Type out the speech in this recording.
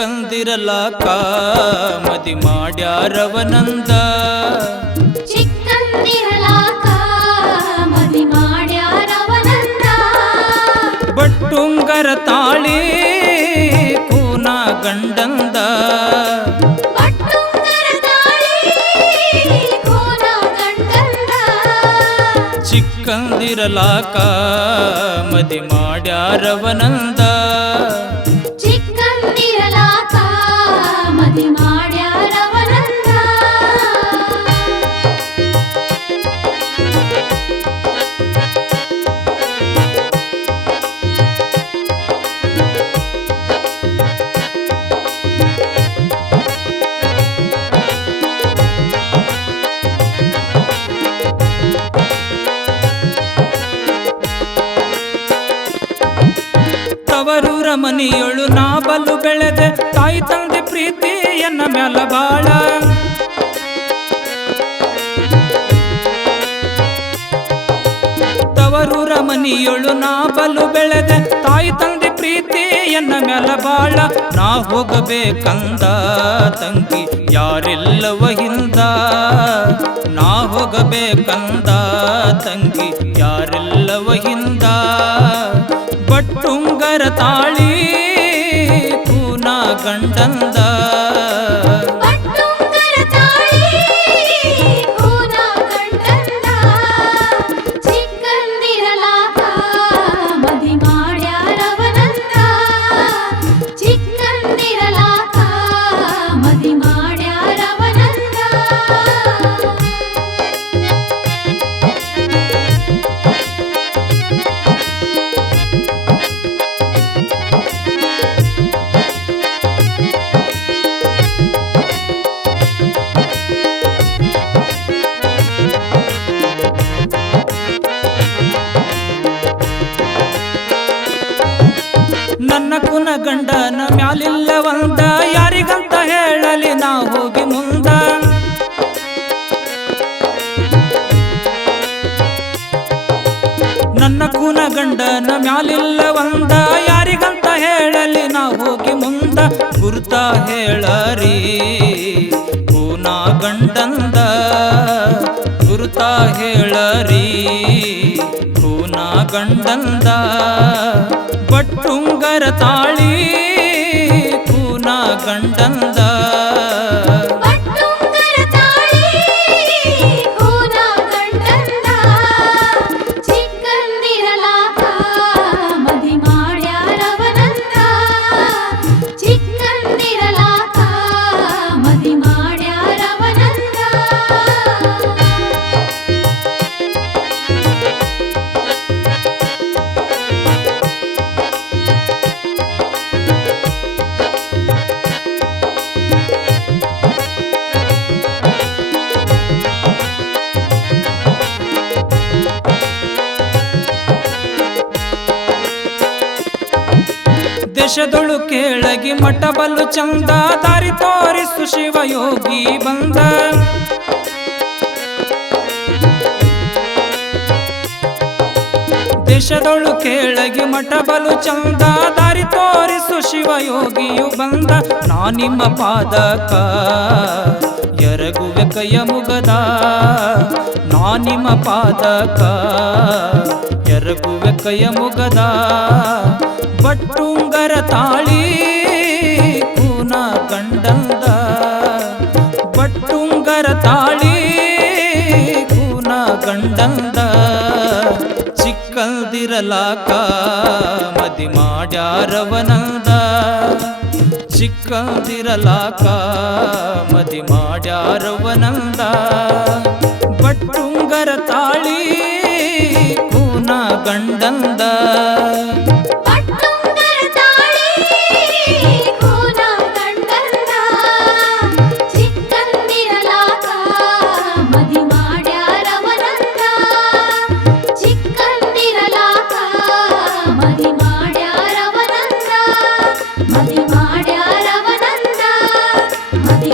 ಚಿಕ್ಕಂದಿರಲಾಕ ಮದಿ ಮಾಡ್ಯಾರವನಂದ ಚಿಕ್ಕಂದಿರಲಾಕ ಮದಿ ಮಾಡ್ಯಾರವನಂದ ಬಟ್ಟುಂಗರ ತಾಳಿ ಕೂನ ಗಂಡಂದ ಬಟ್ಟುಂಗರ ತಾಳಿ ಕೂನ ಗಂಡಂದ ಚಿಕ್ಕಂದಿರಲಾಕ ಮದಿ ಮಾಡ್ಯಾರವನಂದ ಚಿಕ್ಕಂದಿರಲಾಕ ಮದಿ ಮಾಡ್ಯಾರವನಂದ ತವರೂರ ಮನಿಯೊಳು ನಾ ಬಲು ಬೆಳೆದೆ ತಾಯಿ ತಂದೆ ಪ್ರೀತಿ ಎನ್ನ ಮ್ಯಾಲ ಬಾಳ ತವರೂರ ಮನಿಯೊಳು ನಾ ಬಲು ಬೆಳೆದೆ ತಾಯಿ ತಂದೆ ಪ್ರೀತಿ ಎನ್ನ ಮ್ಯಾಲ ಬಾಳ ನಾ ಹೋಗಬೇಕಂದ ತಂಗಿ ಯಾರೆಲ್ಲವ ಹಿಂದ ನಾ ಹೋಗಬೇಕಂದ ತಂಗಿ ಯಾರೆಲ್ಲವ ಹಿಂದ ಬಟ್ಟುಂಗರ ತಾಳಿ ಕೂನ ಗಂಡಂದ ಬಟ್ಟುಂಗರ ತಾಳಿ ಕೂನ ಗಂಡಂದ ಚಿಕ್ಕಂದಿರಲಾಕ ಮದಿ ಮಾಡ್ಯಾರವನಂದ ಚಿಕ್ಕಂದಿರಲಾಕ ಮದಿ ಮಾಡ್ಯಾರವನಂದ ನನ್ನ ಕುನ ಗಂಡನ ಮ್ಯಾಲಿಲ್ಲ ಒಂದ ಯಾರಿಗಂತ ಹೇಳಲಿ ನಾ ಹೋಗಿ ಮುಂದ ನನ್ನ ಕುನ ಗಂಡನ ಮ್ಯಾಲಿಲ್ಲ ಒಂದ ಯಾರಿಗಂತ ಹೇಳಲಿ ನಾ ಹೋಗಿ ಮುಂದ ಗುರುತ ಹೇಳರಿ ಕೂನ ಗಂಡಂದ ಗುರುತ ಹೇಳರಿ ಕೂನ ಗಂಡಂದ ಬಟ್ಟುಂಗರ ತಾಳಿ ಕೂನ ಗಂಡಂದ ಬಟ್ಟುಂಗರ ತಾಳಿ ಕೂನ ಗಂಡಂದ ಚಿಕ್ಕಂದಿರಲಾಕ ಮದಿ ಮಾಡ್ಯಾರವನಂದ ಚಿಕ್ಕಂದಿರಲಾಕ ಮದಿ ಮಾಡ್ಯಾರವನಂದ ದೇಶದೊಳು ಕೇಳಗಿ ಮಠ ಬಲು ಚಂದ ದಾರಿ ತೋರಿಸು ಶಿವಯೋಗಿ ಬಂದ ದೇಶದೊಳು ಕೇಳಗಿ ಮಠ ಬಲು ಚಂದ ದಾರಿ ತೋರಿಸು ಶಿವಯೋಗಿಯು ಬಂದ ನಾ ನಿಮ್ಮ ಪಾದಕ ಎರಗುವೆ ಕೈಯ ಮುಗದ ನಾ ನಿಮ್ಮ ಪಾದಕ ಎರಗುವೆ ಕೈಯ ಮುಗದ ಬಟ್ಟುಂಗರ ತಾಳಿ ಕೂನ ಗಂಡಂದ ಬಟ್ಟುಂಗರ ತಾಳಿ ಕೂನ ಗಂಡಂದ ಚಿಕ್ಕಂದಿರಲಾಕ ಮದಿ ಮಾಡ್ಯಾರವನಂದ ಚಿಕ್ಕಂದಿರಲಾಕ ಮದಿ ಮಾಡ್ಯಾರವನಂದ ಬಟ್ಟುಂಗರ ತಾಳಿ ಕೂನ ಗಂಡಂದ ಬಟ್ಟುಂಗರ ತಾಳಿ ಕೂನ ಗಂಡಂದ ಚಿಕ್ಕಂದಿರಲಾಕ ಮದಿ ಮಾಡ್ಯಾರವನಂದ ಚಿಕ್ಕಂದಿರಲಾಕ ಮದಿ ಮಾಡ್ಯಾರವನಂದ ಮದಿ ಮಾಡ್ಯಾರವನಂದ ಮದಿ